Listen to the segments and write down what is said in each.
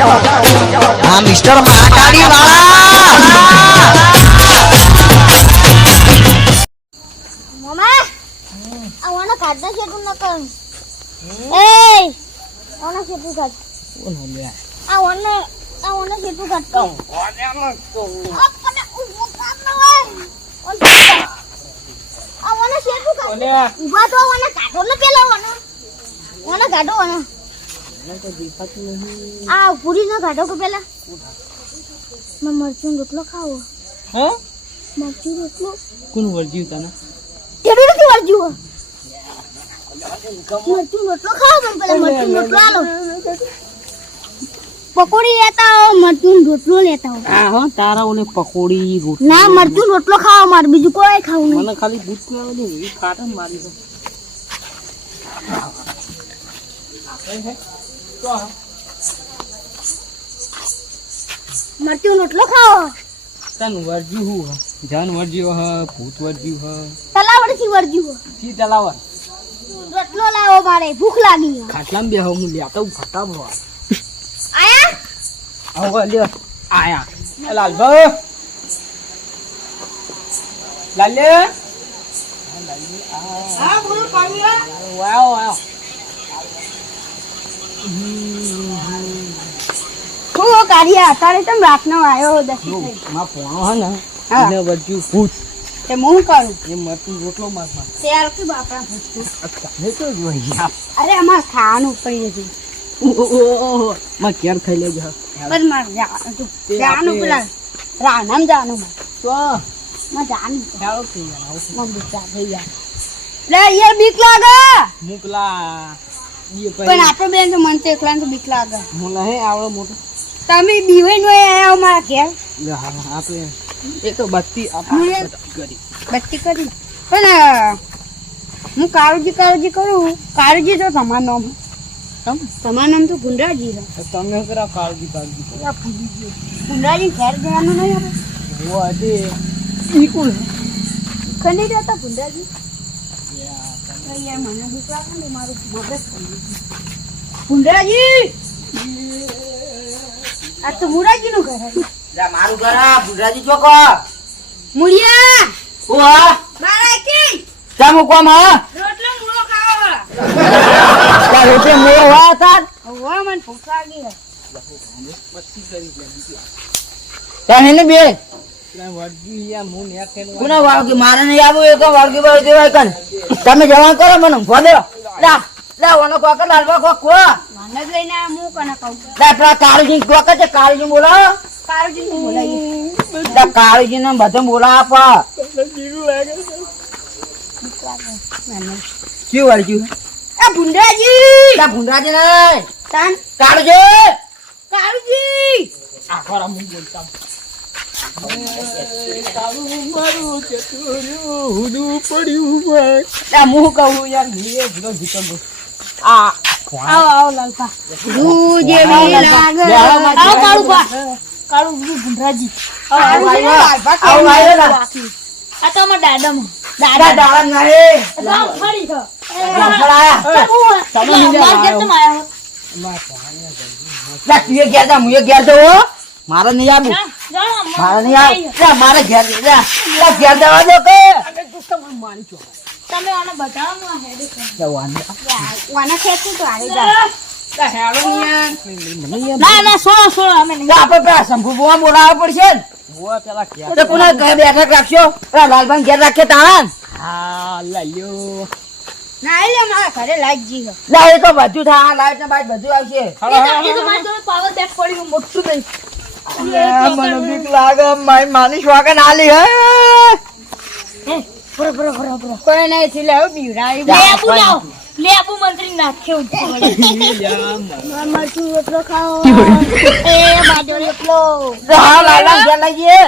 હા મિસ્ટર મહાકાળી વાળા મમ્મા આ વાના કાઢના શેટું ન કર. એ વાના શેટું કાઢ આ વાના આ વાના શેટું કાઢ આપને ઊભો કામ ન હોય. ઓન કાઢ. ઊભા તો કાઢો ને પેલા કાઢો વાના આ પૂરી ના કાઢો કે પેલા? માં મરચું રોટલો ખાવો. હો? મરચું રોટલો. કોણ વળગ્યું તને? કેવી રીતે વળજ્યું મરચું રોટલો ખાવો પણ પેલા મરચું રોટલો આલો. પકોડી લેતા હો મરચું રોટલો લેતા હો હા હો તારા ઓને પકોડી રોટલો. ના મરચું રોટલો ખાવો મારે બીજું કોઈ ખાવું નહીં. મને ખાલી ભૂત કરાવે ને એ ખાટે ને મારી તો મરચું રોટલો ખાવો? તન વળગ્યું હું હ. જાન વળગ્યું હ. ભૂત વળગ્યું હ. તલાવડથી વળજ્યું ચી તલાવા રોટલો લાવો મારે ભૂખ લાગી. ખાટલામાં બે હું લેતા હું ફટાફટ આયા? હવે લ્યો. આયા. લાલે હા બોલો હું કાઢ્યા અત્યારે તમે રાતનો આવ્યો માં પોણો હે ને એને વળગ્યું ભૂત. તે હું કરું? એ મરતું રોટલો માર માર કે તો જોઈ અરે અમારે ખાવાનું પડી હતું માં કેર ખાઈ લેજો. પણ મારે જા- જો, તે જાનું પેલા રાનામ જાનું મારે. તો માં જાનું. ચાલો થઈ ગયા આવું માં યાર બીક લાગે! મુકલા. પણ આપણે બેન તો મને તો એકલા તો બીક લાગે. હે આવડો મોટો. તમે બીવાઈ નો આયા અમારા ઘેર. આપણે એ તો બત્તી કરી. બત્તી કરી. પણ હું કાળજી કાળજી કરું. કાળજી તો તમારું નામ તમ તમારું નામ તો ગુંડાજી છે. તમે કરા? કાળજી કાળજી. ગુંડાજી ઘેર જવાનું નહીં આપણે ઓ આજે કોણ ખંડી જતા ગુંડાજી. તો યાર મને બીક લાગે ને મારું મગજ ખંડી ગયું. ગુંડાજી આ તો મુરાજી નું ઘર. મારું ઘર આ. ગુજરાતી ચોકો મુળિયા! ઓ હા? મારા કી ચા મૂકવા માં રોટલો મૂળો ખાવા ચા રોટે મોળો હોય? તાર. હવે મને ભૂખ લાગી છે. ચા બે? પેલા વળગી યાર હું ને ખેલ કોના વાળગી મારે નહીં આવું એક વાળગી વાળ દેવાય કન. તમે જવાન કરો મને ઊંઘવા દો લા લા ઓનો કોક લાલવા કોક કો મને જ લઈને હું કોને કહું? લા પેલા કાળજી કોક છે કાળજી બોલાવો. કાળજી ને બોલાવીએ લા કાળજી ને બધે બોલાવ આપ. શું વાળગ્યું આ ભુંડાજી લા ભુંડાજી નહીં તાન? કાળજી! કાળજી! આખરા મું બોલતા દાદા. દાદા નહીં. તમે નીચે માર નહીં આવું મારે નહીં આવું મારે ઘેર ઘેર જવા દો કે. તમે આને બતાવો હું હેડે વાના. ખેંચું તો હારે જા. હેડો ને યાર ના ના સોળો સોળો અમે નહીં. લા, પેલા શંભુ બુવા બોલાવવા પડશે ને. હોવા પેલા ક્યાં તો કોના ઘરે બેઠક રાખશો? પેલા લાલભાઈ ઘેર રાખીએ તારા હા લાલ્યો ના એટલે મારા ઘરે લાઈટ જી છે એ તો બધું થાય. આ લાઈટ ને બાઈટ બધું આવશે. પાવર બેક પડ્યું મોટું નહીં. મને બીક લાગે મારી માની શ્વાગન આલી હે. બરો બરો બરો બરો કોઈ નહીં થી લેવું બીવડાવી. જા, લેબુ કોઈ લાવો. લેબુ મંત્રી નાખ્યો મરચું રોટલો ખાઓ એ માજો રોટલો હા લાલા ઘેર લઈ જઈએ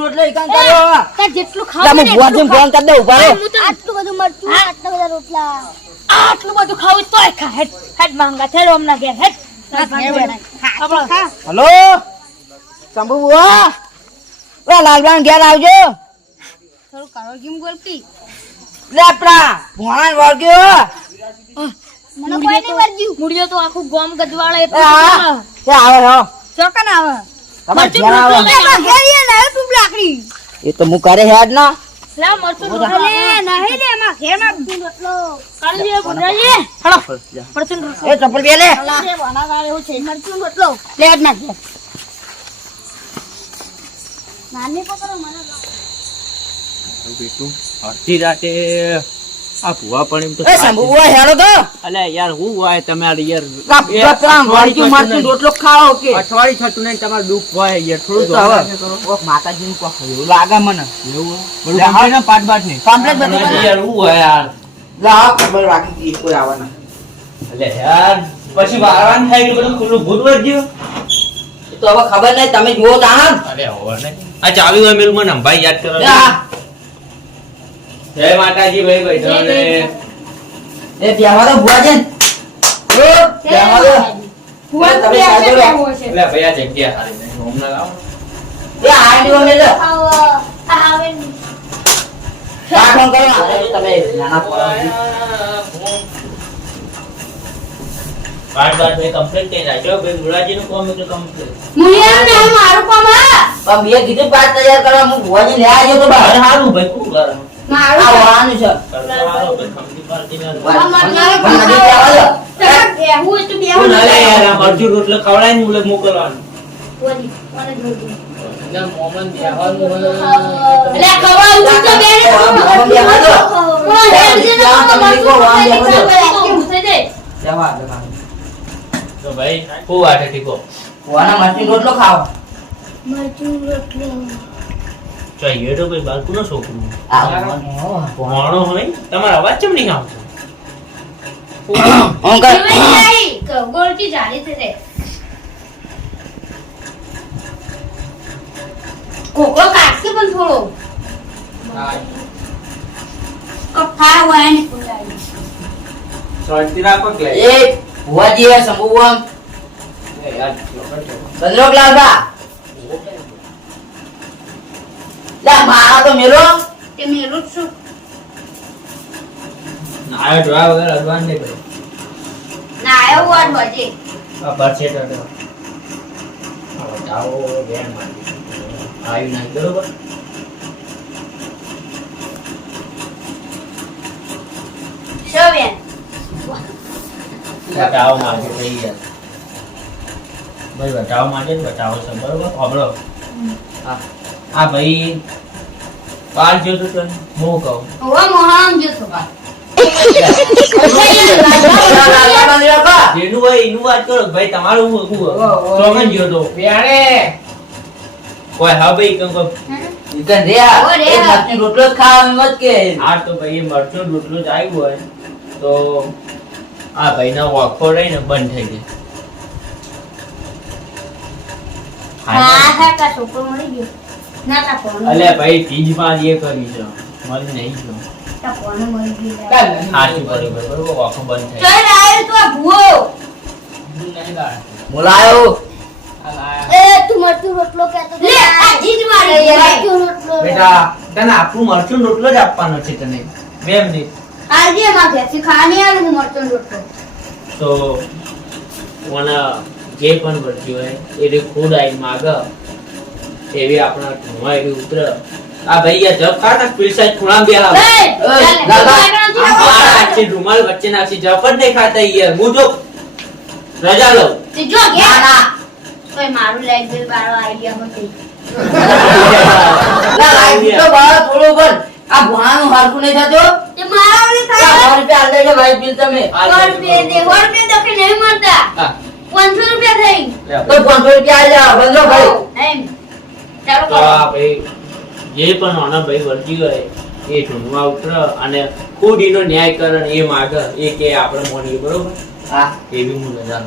રોટલો એકાંત કર્યો તાર જેટલું લા, ખાવું હું ભુવાજીને ફોન કરી દઉં ઊભા રહો. આટલું બધું મરચું આટલા બધા રોટલા. આટલું બધું ખાવું તોય ખા. હેડ હેડ માંગા ઘેર. હેડ હલો. શંભુ ઓ લાલબાન ઘેર આવજો. થોડું કાળો કેમ ગોલકી લેપરા ભોણા વળગ્યો મને કોઈ નહીં વર્જ્યું મુડિયો તો આખું ગોમ ગજવાળે હા. એ આવે હો. ચોકન આવે. તમારે ઘેર આવે ઘેરીએ ને તું લાકડી. એ તો હું કરે હેડ ના. લા મરતું રોટલો લે નહીં લે એમાં ઘેરમાં રોટલો કાઢી દે બુડાજી હળો મરતું રોટલો એ ચપ્પલ બે લે. મરતું રોટલો લે ના ઘેર નાની પકડો મને બેટું અડધી રાતે આ ભૂવા પણ એમ તો એ હેડો તો. અલ્યા યાર હું હોય તમારે યાર કાપ એ કાપ આમ વળગ્યું અઠવાડિયું મારતું થતું રોટલો ખાઓ કે? નહીં. થતું નહીં તમારે દુઃખ હોય યાર થોડું તો હવે. કોક કોક એવું લાગે મને. એવું? બધું પાટ બાટ નહીં. Complete બધું યાર હું હોય યાર. લા ખબર રાખી દી કોઈ આવવાના. અલ્યા યાર પછી વારવાનું થાય કે બધું ખુલ્લું ભૂત વર્જ્યું તો હવે ખબર નહીં તમે જુઓ તાણ અરે હોવે ને આ ચાવી હોય મેલું મને ભાઈ યાદ કરો જય માતાજી ભાઈ ભાઈ તમને એ દો ભુવા જન ઓ દો તમે તો સાજો લો. છે એટલે ભાઈ આ જગ્યા હારી નહીં ના લાવો એ આડીઓ મે લો આવો આવે કાઠોં કરો આ તમે નાના પોરા પાટ બાટ ભાઈ કમ્પ્લીટ કરી નાખ્યો ભાઈ ગુલાજીનું કામ એટલે કમ્પ્લીટ મુનિયા ને મારું પામા પણ મેં કીધું પાટ તૈયાર કરવા હું ભુવાજી લે આવ્યો તો બહાર હારું ભાઈ શું કરે મારું વળાનું છે. હારો ભાઈ ખમતી પાર્ટી ના વાત. મારું પણ નજીક બેહવા દો. બેહું તો બેહું ના. યાર આ મરચું રોટલો ખવડાવીને મુલે મોકલવાનું. વળી, મને જોજો. એટલે મોમન બેહવાનું એટલે ખવડાવું તો બેને આમ બેહવા દો. કોણ હેડ છે ને ત્યાં તો તમે મરચું કહો, આમ ખાઈ બેહવા દો. ખાઈ ખાઈ ઉઠી જાય. બેહવા દો તમે. તો ભાઈ હું વાટે ઠીકો ભુવાના મરચી રોટલો ખાઓ. મરચું રોટલો. જોઈએ તો ભાઈ બાળકું છોકરું. ભણો હોય? તમારો અવાજ કેમ નહીં આવતો? હું કર કેવાય જાય? ક- ગોળકી જાડી છે તે. કોકો કાઢશે પણ થોડો. કથા હોય ને શાંતિ રાખો કે. એ ભુવાજી હે શંભુ બુઆ. ભદ્રોક લાલબા લા મારા તો મેલો. કે મેલું જ છું. નાયો ડ્રાઈવ વગર અડવાન નહીં ભાઈ નાયો વાર હોત આ પરસે તો જાઓ બેન મારી. આવી નાખ બરોબર? શો બેન? બતાવો માંગે થઈ ગયા ભાઈ બતાવો માંગે ને બતાવો છે બરોબર? સાંભળો આ આ ભાઈ કાલ જો તો તને. હું કહું? ઓવા મોહામ જોતો હોય એનું વાત કરો. ભાઈ તમારું હું હું સોગન ગયો તો. કોઈ હા ભાઈ કંઈક ઈકન રે આ. ઓ રે એ આ. મરચી રોટલો જ કે. તો ભાઈ એ મરચું રોટલું જ આવ્યું હોય. તો આ ભાઈના વાંખો રહીને બંધ થઈ ગઈ હા, હા, તા છોકરો મળી ગયો. ના, તા કોનો? અલ્યા ભાઈ તીજમાં માં એ કરી છે મળી નહીં ગયો તા કોનો મળી ગયો? સાચું કર્યું બરોબર વાંખો બંધ થઈ ચાલ, આયો તું ભૂવો. બોલાયો એ, તું મરચું રોટલો કહેતો હતો. આ જીજ મારી મરચું રોટલો. બેટા તને આપણું મરચું રોટલો જ આપવાનો છે તને બે મિનિટ આજે એમાં ઘેરથી ખાવાની આવે મરચું રોટલો. તો જે પણ વર્તી હોય એવી ખુદ આઈ માગ એવી આપણા ઢૂંઢવા એવી ઉતર આ ભાઈ આ જબ ખા ને પીર ખૂણા બે આવે દાદા. આ આવવાનું. રૂમાલ વચ્ચે નાખી જપ જ નહીં ખાતા યાર હું જો રજા લો તે જો. ના તોય મારું લાઈટ બિલ બારો આઈડિયા હતી. લાઈટ તો થોડું પણ આ ભુવાનું હરખું નહીં થતું તે મારા ઓલી થાય. સો રૂપિયા આલ દેજો બિલ તમે સો રૂપિયા દે. સો રૂપિયા તો કે નહીં મળતા. પાંચસો રૂપિયા થઈ. તો પાંચસો રૂપિયા આલ જાઓ બંધો ભાઈ. એમ. ચાલો તો કરો. આ ભાઈ જે પણ નાના ભાઈ વર્તી હોય એ ઢૂંઢવા ઉતર અને ખુદ એનો ન્યાય કરણ એ માગ એ કે આપણે મોનીએ બરોબર? હા. એવી હું રજા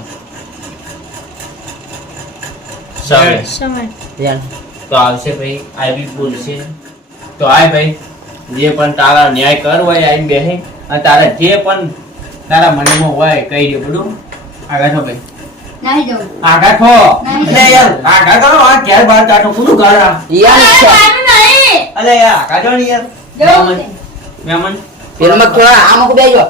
સમય સમય. ધ્યાન. તો આવશે ભાઈ આવી બોલશે. તો આય ભાઈ જે પણ તારા ન્યાય કર હોય આવીને બેહે અને તારા જે પણ તારા મનમાં હોય કહી દે બધું આગળ ભાઈ. નહીં જવું. આગળ થો અલે યાર આગળ કરો આ ઘેર બહાર કાઢો કુનું ઘર યાર. નહીં. અલે યાર આગળ જો ને યાર. જવું પેલા આમાં બેજો